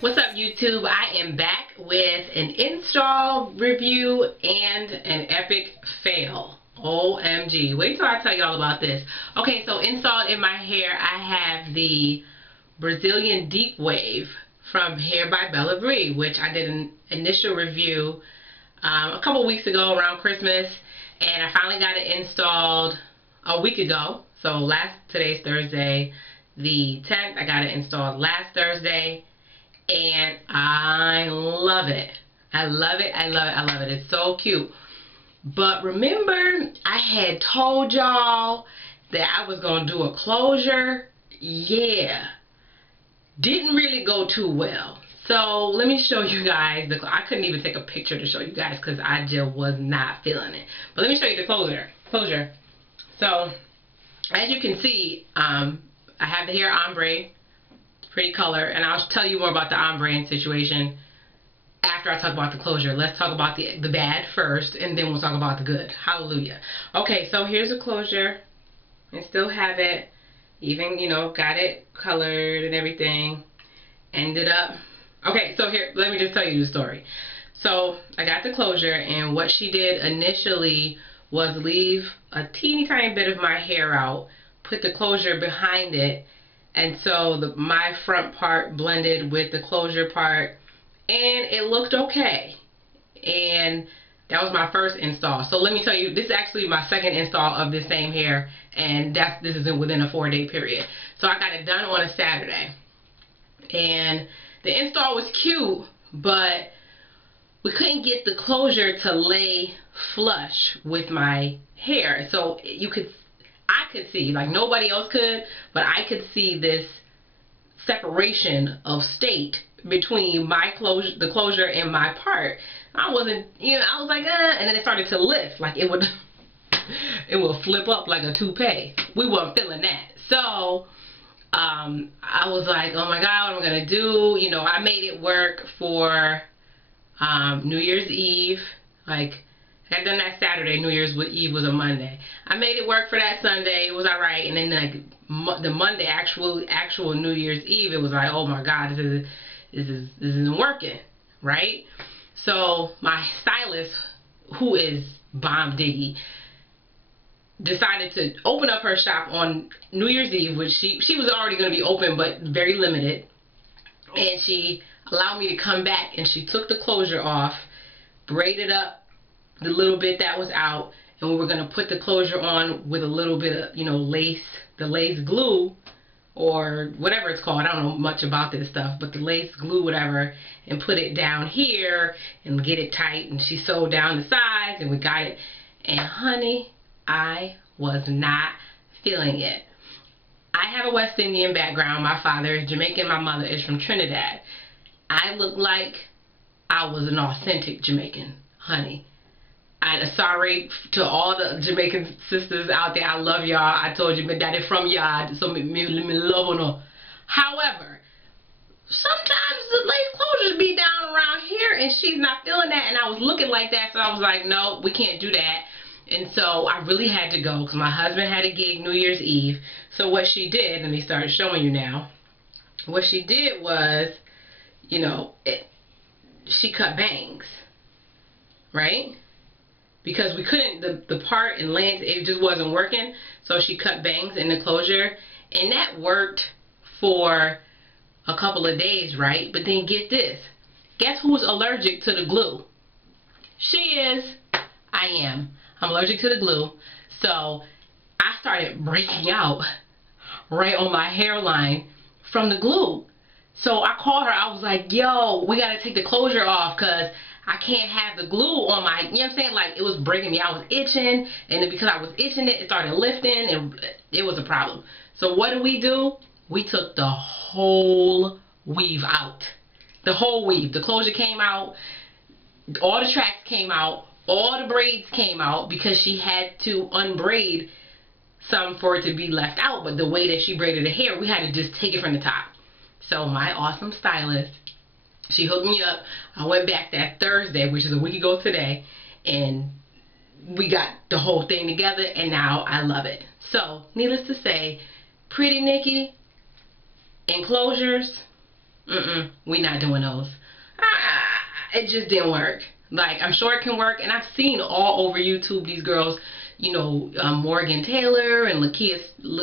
What's up, YouTube? I am back with an install review and an epic fail. OMG. Wait till I tell y'all about this. Okay, so installed in my hair, I have the Brazilian Deep Wave from Hair by Belle Bree, which I did an initial review a couple weeks ago around Christmas, and I finally got it installed a week ago. So today's Thursday, the 10th. I got it installed last Thursday, and I love it. I love it. I love it. I love it. It's so cute. But remember, I had told y'all that I was going to do a closure. Yeah. Didn't really go too well. So let me show you guys. I couldn't even take a picture to show you guys because I just was not feeling it. But let me show you the closure. So as you can see, I have the hair ombre. Pretty color, and I'll tell you more about the ombre situation after I talk about the closure. Let's talk about the bad first, and then we'll talk about the good. Hallelujah. Okay, so here's the closure. I still have it, even, you know, got it colored and everything. Ended up, okay, so here, let me just tell you the story. So I got the closure, and what she did initially was leave a teeny tiny bit of my hair out, put the closure behind it, and so my front part blended with the closure part, and it looked okay. And that was my first install. So let me tell you, this is actually my second install of this same hair, and this is within a 4-day period. So I got it done on a Saturday, and the install was cute, but we couldn't get the closure to lay flush with my hair. So I could see, like nobody else could, but I could see this separation of state between the closure and my part. I wasn't, you know, I was like, and then it started to lift, like it would flip up like a toupee. We weren't feeling that. So I was like, oh my God, what am I gonna do? You know, I made it work for New Year's Eve. Like, I had done that Saturday. New Year's Eve was a Monday. I made it work for that Sunday. It was alright. And then like the Monday, actual New Year's Eve, it was like, oh my God, this isn't working, right? So my stylist, who is bomb diggy, decided to open up her shop on New Year's Eve, which she was already going to be open, but very limited. And she allowed me to come back, and she took the closure off, braided up the little bit that was out, and we were going to put the closure on with a little bit of, you know, the lace glue, or whatever it's called. I don't know much about this stuff, but the lace glue, whatever, and put it down here and get it tight. And she sewed down the sides, and we got it. And honey, I was not feeling it. I have a West Indian background. My father is Jamaican. My mother is from Trinidad. I look like I was an authentic Jamaican, honey. I'm sorry to all the Jamaican sisters out there. I love y'all. I told you my daddy from y'all, so me love on her. However, sometimes the lace closures be down around here, and she's not feeling that, and I was looking like that, so I was like, no, we can't do that. And so I really had to go because my husband had a gig New Year's Eve. So what she did, let me start showing you now. What she did was, you know, she cut bangs, right? Because we couldn't, the part and length, it just wasn't working. So she cut bangs in the closure, and that worked for a couple of days, right? But then get this. Guess who's allergic to the glue? She is. I am. I'm allergic to the glue. So I started breaking out right on my hairline from the glue. So I called her. I was like, yo, we got to take the closure off because I can't have the glue on my, you know what I'm saying? Like, it was breaking me. I was itching, and then because I was itching it started lifting, and it was a problem. So what do? We took the whole weave out. The whole weave. The closure came out. All the tracks came out. All the braids came out because she had to unbraid some for it to be left out. But the way that she braided the hair, we had to just take it from the top. So my awesome stylist, she hooked me up. I went back that Thursday, which is a week ago today, and we got the whole thing together, and now I love it. So, needless to say, Pretty Nikki enclosures, We not doing those. It just didn't work. Like, I'm sure it can work, and I've seen all over YouTube these girls, you know, Morgan Taylor and Lakia,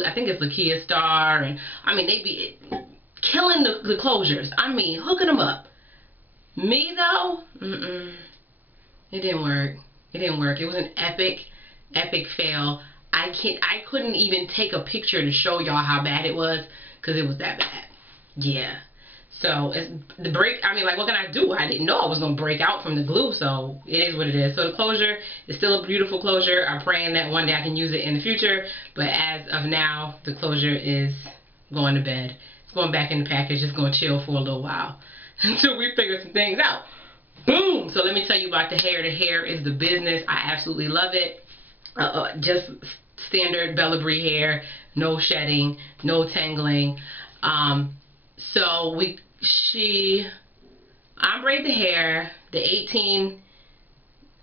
I think it's Lakia Starr, and I mean, they be killing the closures. I mean, hooking them up. Me though, it didn't work. It didn't work. It was an epic fail. I couldn't even take a picture to show y'all how bad it was, because it was that bad. Yeah. So it's the break. I mean, like, what can I do? I didn't know I was gonna break out from the glue, so it is what it is. So the closure is still a beautiful closure. I'm praying that one day I can use it in the future, but as of now, the closure is going to bed. It's going back in the package. It's gonna chill for a little while until we figure some things out. Boom! So let me tell you about the hair. The hair is the business. I absolutely love it. Just standard Belle Bree hair, no shedding, no tangling. So I braid the hair. The 18,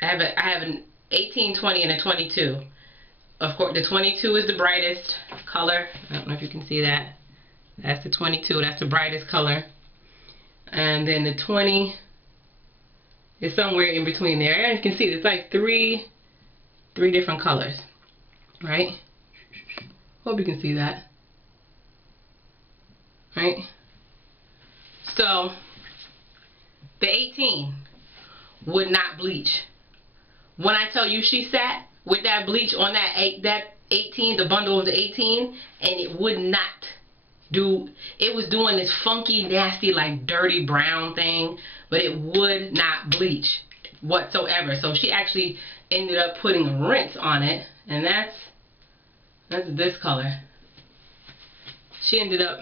I have an 18, 20, and a 22. Of course, the 22 is the brightest color. I don't know if you can see that. That's the 22. That's the brightest color. And then the 20 is somewhere in between there. And you can see it's like three different colors, right? Hope you can see that, right? So the 18 would not bleach. When I tell you she sat with that bleach on that 18, the bundle of the 18, and it would not do, it was doing this funky, nasty, like dirty brown thing, but it would not bleach whatsoever. So she actually ended up putting a rinse on it, and that's this color. She ended up,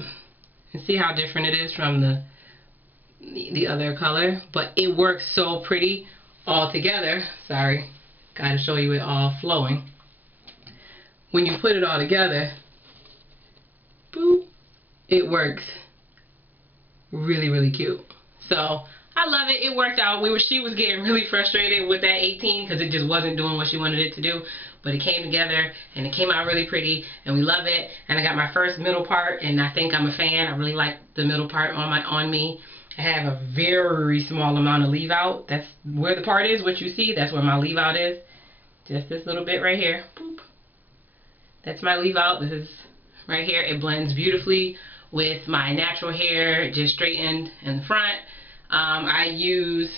and see how different it is from the other color, but it works so pretty all together. Sorry, gotta show you it all flowing. When you put it all together, boop, it works really, really cute. So I love it. It worked out. She was getting really frustrated with that 18 because it just wasn't doing what she wanted it to do. But it came together and it came out really pretty, and we love it. And I got my first middle part, and I think I'm a fan. I really like the middle part on me. I have a very small amount of leave out. That's where the part is, what you see, that's where my leave out is. Just this little bit right here. Boop. That's my leave out. This is right here. It blends beautifully with my natural hair, just straightened in the front. I use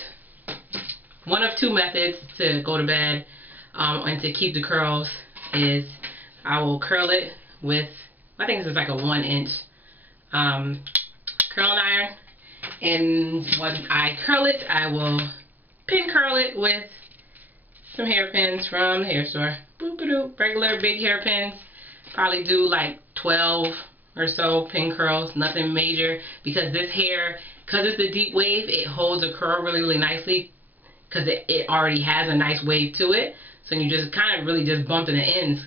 one of two methods to go to bed and to keep the curls. Is I will curl it with, I think this is like a 1-inch curling iron. And when I curl it, I will pin curl it with some hairpins from the hair store. Boop-a-doop, regular big hairpins. Probably do like 12 or so pin curls, nothing major, because this hair, because it's a deep wave, it holds a curl really, really nicely, because it already has a nice wave to it. So you just kind of really just bump in the ends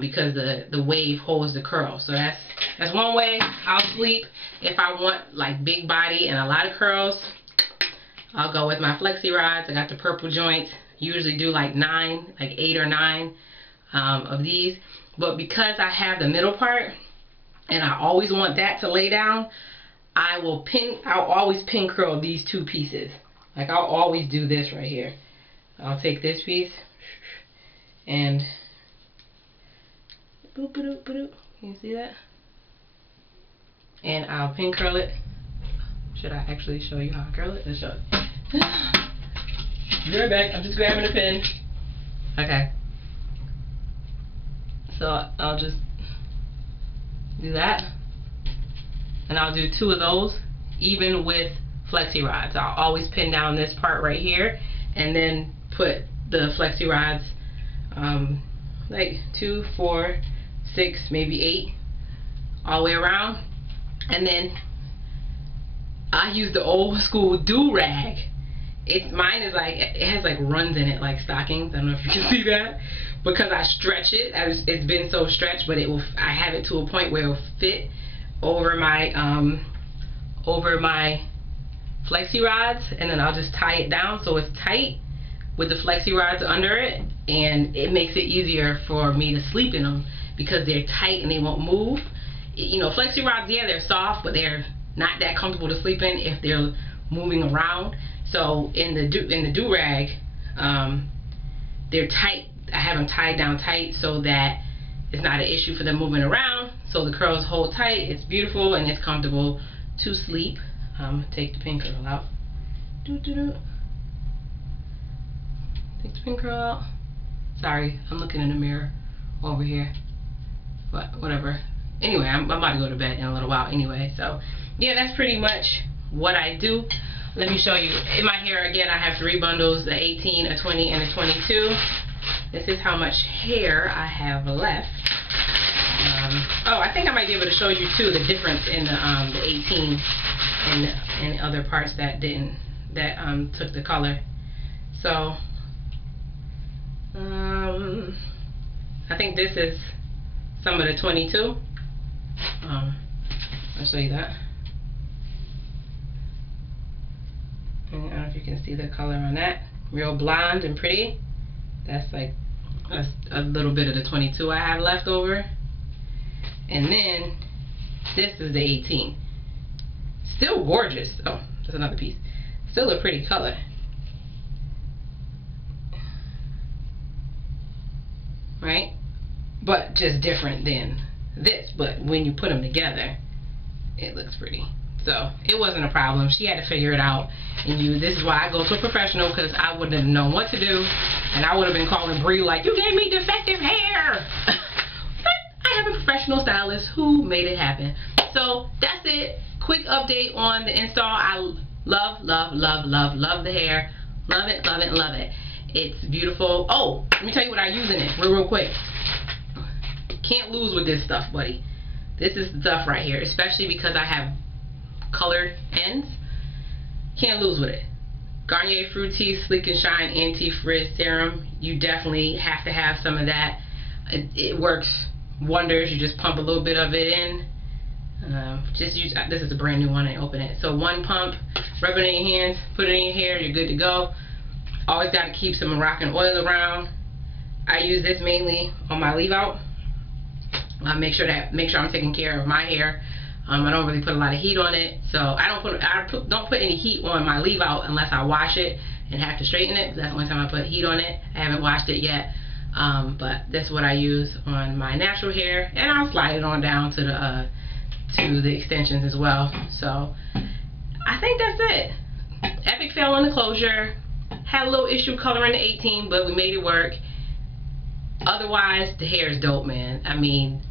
because the wave holds the curl. So that's one way I'll sleep. If I want like big body and a lot of curls, I'll go with my flexi rods. I got the purple joints. Usually do like 8 or 9 of these. But because I have the middle part and I always want that to lay down, I'll always pin curl these two pieces. Like I'll always do this right here. I'll take this piece and boop, boop, boop. Can you see that? And I'll pin curl it. Should I actually show you how I curl it? Let's show it. Be right back. I'm just grabbing a pin. Okay. So I'll just do that. And I'll do 2 of those, even with flexi rods. I'll always pin down this part right here and then put the flexi rods like 2, 4, 6, maybe 8 all the way around. And then I use the old school do-rag. Mine is like, it has like runs in it like stockings. I don't know if you can see that, because I stretch it. It's been so stretched, but I have it to a point where it will fit over my flexi rods, and then I'll just tie it down so it's tight with the flexi rods under it, and it makes it easier for me to sleep in them because they're tight and they won't move. You know, flexi rods, yeah, they're soft, but they're not that comfortable to sleep in if they're moving around. So in the do-rag, they're tight. I have them tied down tight so that it's not an issue for them moving around. So the curls hold tight. It's beautiful and it's comfortable to sleep. Take the pin curl out. Take the pin curl out. Sorry, I'm looking in the mirror over here. But whatever. Anyway, I'm about to go to bed in a little while anyway. So yeah, that's pretty much what I do. Let me show you. In my hair, again, I have 3 bundles, the 18, a 20, and a 22. This is how much hair I have left. Oh, I think I might be able to show you too the difference in the 18 and other parts that took the color. So I think this is some of the 22. I'll show you that. And I don't know if you can see the color on that. Real blonde and pretty. That's like a little bit of the 22 I have left over. And then this is the 18. Still gorgeous. Oh, that's another piece. Still a pretty color. Right? But just different than this. But when you put them together, it looks pretty. So it wasn't a problem. She had to figure it out. And this is why I go to a professional, because I wouldn't have known what to do. And I would have been calling Bree like, you gave me defective hair. But I have a professional stylist who made it happen. So that's it. Quick update on the install. I love, love, love, love, love the hair. Love it, love it, love it. It's beautiful. Oh, let me tell you what I use in it real quick. Can't lose with this stuff, buddy. This is the stuff right here, especially because I have colored ends. Can't lose with it. Garnier Fructis Sleek and Shine Anti-Frizz Serum. You definitely have to have some of that. It works wonders. You just pump a little bit of it in. Just use, this is a brand new one, I open it. So 1 pump, rub it in your hands, put it in your hair, you're good to go. Always got to keep some Moroccan oil around. I use this mainly on my leave out. Make sure I'm taking care of my hair. I don't really put a lot of heat on it, so I don't put any heat on my leave out unless I wash it and have to straighten it. That's the only time I put heat on it. I haven't washed it yet, but that's what I use on my natural hair, and I'll slide it on down to the extensions as well. So I think that's it. Epic fail on the closure. Had a little issue coloring the 18, but we made it work. Otherwise, the hair is dope, man. I mean,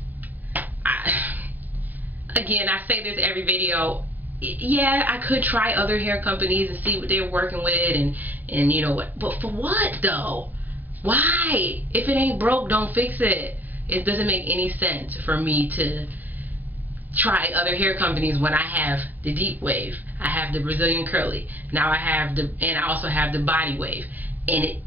again, I say this every video. Yeah, I could try other hair companies and see what they're working with, and you know what. But for what though? Why? If it ain't broke, don't fix it. It doesn't make any sense for me to try other hair companies when I have the deep wave. I have the Brazilian curly. Now I have and I also have the body wave, and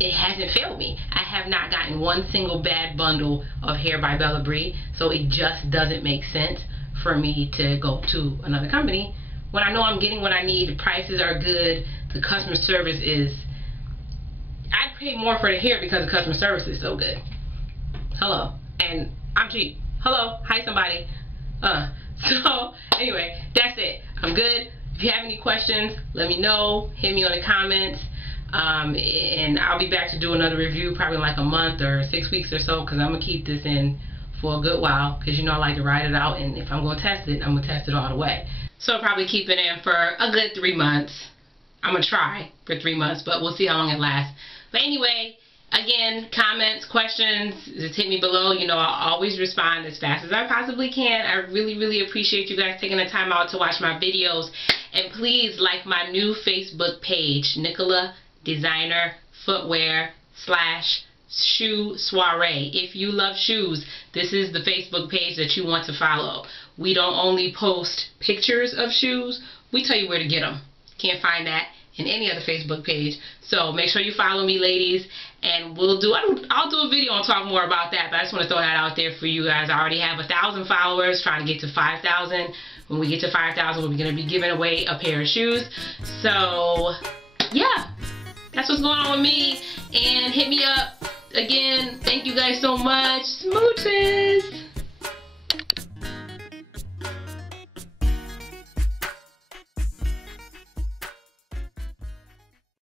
it hasn't failed me. I have not gotten one single bad bundle of hair by Belle Bree, so it just doesn't make sense for me to go to another company when I know I'm getting what I need. The prices are good. The customer service is, I'd pay more for the hair because the customer service is so good. Hello. And I'm cheap. Hello. Hi, somebody. So anyway, that's it. I'm good. If you have any questions, let me know. Hit me on the comments. And I'll be back to do another review probably in like a month or 6 weeks or so, because I'm going to keep this in for a good while, because you know I like to ride it out, and if I'm going to test it, I'm going to test it all the way. So I'll probably keep it in for a good 3 months. I'm going to try for 3 months, but we'll see how long it lasts. But anyway, again, comments, questions, just hit me below. You know, I'll always respond as fast as I possibly can. I really, really appreciate you guys taking the time out to watch my videos. And please like my new Facebook page, Nicola Designer Footwear / Shoe Soiree. If you love shoes, this is the Facebook page that you want to follow. We don't only post pictures of shoes, we tell you where to get them. Can't find that in any other Facebook page. So make sure you follow me, ladies, and I'll do a video and talk more about that, but I just want to throw that out there for you guys. I already have 1,000 followers, trying to get to 5,000. When we get to 5,000, we're going to be giving away a pair of shoes. So yeah, that's what's going on with me, and hit me up again. Thank you guys so much. Smooches.